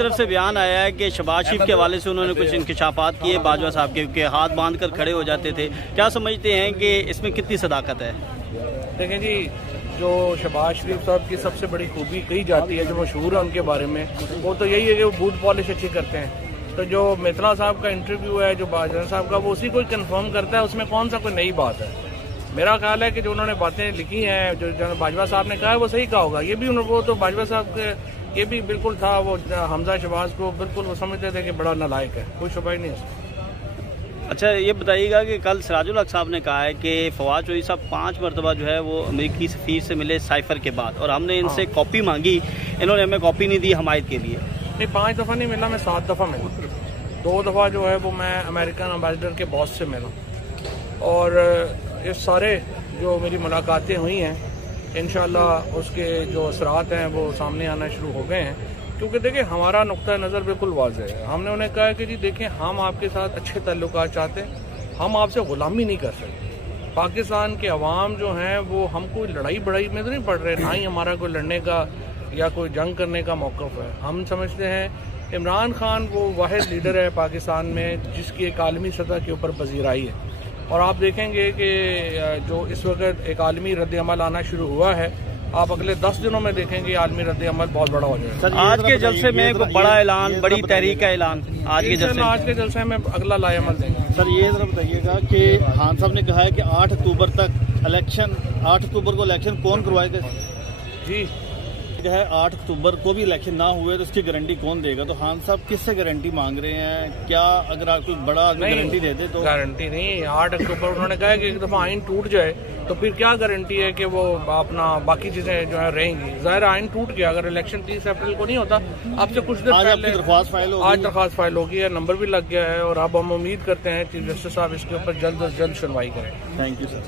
तरफ से बयान आया है कि शहबाज शरीफ के हवाले से उन्होंने कुछ इंकशाफात किए बाजवा साहब के हाथ बांध कर खड़े हो जाते थे। क्या समझते हैं कि इसमें कितनी सदाकत है? देखें जी, जो शहबाज शरीफ साहब की सबसे बड़ी खूबी कही जाती है, जो मशहूर है उनके बारे में, वो तो यही है कि वो बूथ पॉलिश अच्छी करते हैं। तो जो मित्रा साहब का इंटरव्यू है, जो बाजवा साहब का, वो उसी को कंफर्म करता है, उसमें कौन सा कोई नई बात है। मेरा ख्याल है कि जो उन्होंने बातें लिखी हैं, जो बाजवा साहब ने कहा है, वो सही कहा होगा। ये भी उनको तो बाजवा साहब के ये भी बिल्कुल था, वो हमजा शहबाज को बिल्कुल वो समझते थे कि बड़ा नालायक है, कोई शुबा ही नहीं है। अच्छा, ये बताइएगा कि कल सिराजुल हक साहब ने कहा है कि फवाद चौधरी साहब 5 मरतबा जो है वो अमेरिकी सफीर से मिले साइफर के बाद, और हमने इनसे कॉपी मांगी, इन्होंने हमें कॉपी नहीं दी हमायत के लिए। नहीं, 5 दफ़ा नहीं मिला, मैं 7 दफ़ा मिला। 2 दफ़ा जो है वो मैं अमेरिकन एम्बेसडर के बॉस से मिला, और ये सारे जो मेरी मुलाकातें हुई हैं, इंशाल्लाह उसके जो असरात हैं वो सामने आना शुरू हो गए हैं। क्योंकि देखिए, हमारा नुक्ता नज़र बिल्कुल वाज़ेह है। हमने उन्हें कहा कि जी देखें, हम आपके साथ अच्छे ताल्लुकात चाहते हैं, हम आपसे ग़ुलामी नहीं कर सकते। पाकिस्तान के अवाम जो हैं वो हम कोई लड़ाई बड़ाई में तो नहीं पड़ रहे, ना ही हमारा कोई लड़ने का या कोई जंग करने का मौक़िफ़ है। हम समझते हैं इमरान खान वो वाहिद लीडर है पाकिस्तान में जिसकी एक आलमी सतह के ऊपर पजीराई है, और आप देखेंगे कि जो इस वक्त एक आलमी रद्द-ए-अमल आना शुरू हुआ है, आप अगले 10 दिनों में देखेंगे आलमी रद्द-ए-अमल बहुत बड़ा हो जाएगा। आज के जलसे में कोई बड़ा ऐलान, बड़ी तहरीक का ऐलान आज के जलसे में अगला लाएअमल देंगे। सर, ये जरा बताइएगा कि खान साहब ने कहा है कि 8 अक्टूबर तक इलेक्शन, 8 अक्टूबर को इलेक्शन कौन करवाएगा? जी है 8 अक्टूबर को भी इलेक्शन ना हुए तो उसकी गारंटी कौन देगा? तो खान साहब किससे गारंटी मांग रहे हैं? क्या अगर आप कोई बड़ा गारंटी दे दे तो? गारंटी नहीं, 8 अक्टूबर उन्होंने कहा कि एक दफा आइन टूट जाए तो फिर क्या गारंटी है कि वो अपना बाकी चीजें जो है रहेंगी। जाहिर आइन टूट गया, अगर इलेक्शन 30 अप्रैल को नहीं होता, आपसे कुछ देर पहले दरख्वास्त फाइल होगी, आज दरख्वास्त फाइल होगी है, नंबर भी लग गया है, और अब हम उम्मीद करते हैं चीफ जस्टिस साहब इसके ऊपर जल्द से जल्द सुनवाई करें। Thank you sir.